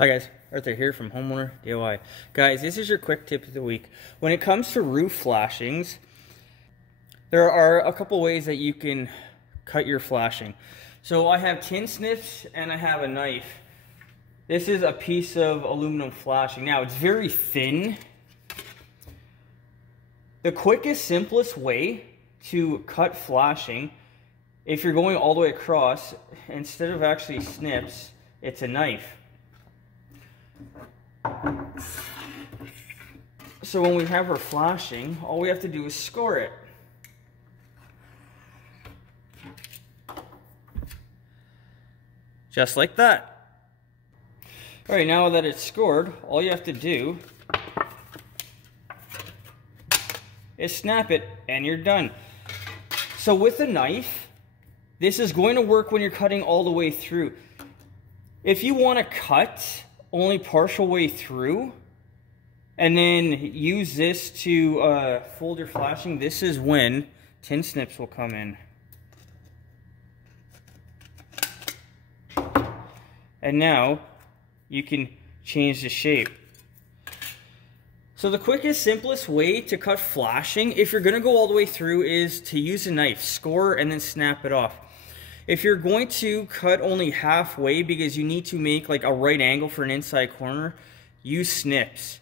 Hi guys, Arthur here from Homeowner DIY. Guys, this is your quick tip of the week. When it comes to roof flashings, there are a couple ways that you can cut your flashing. So I have tin snips and I have a knife. This is a piece of aluminum flashing. Now it's very thin. The quickest, simplest way to cut flashing, if you're going all the way across, instead of actually snips, it's a knife. So when we have our flashing, all we have to do is score it. Just like that. Alright, now that it's scored, all you have to do is snap it and you're done. So with a knife, this is going to work when you're cutting all the way through. If you want to cut only partial way through and then use this to fold your flashing, this is when tin snips will come in. And now you can change the shape. So the quickest, simplest way to cut flashing, if you're going to go all the way through, is to use a knife, score and then snap it off. If you're going to cut only halfway because you need to make like a right angle for an inside corner, use snips.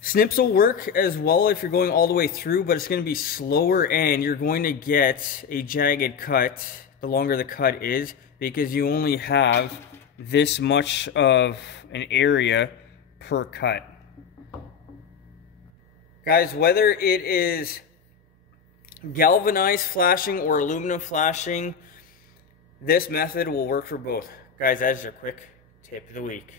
Snips will work as well if you're going all the way through, but it's going to be slower and you're going to get a jagged cut the longer the cut is, because you only have this much of an area per cut. Guys, whether it is galvanized flashing or aluminum flashing, this method will work for both. Guys, that is your quick tip of the week.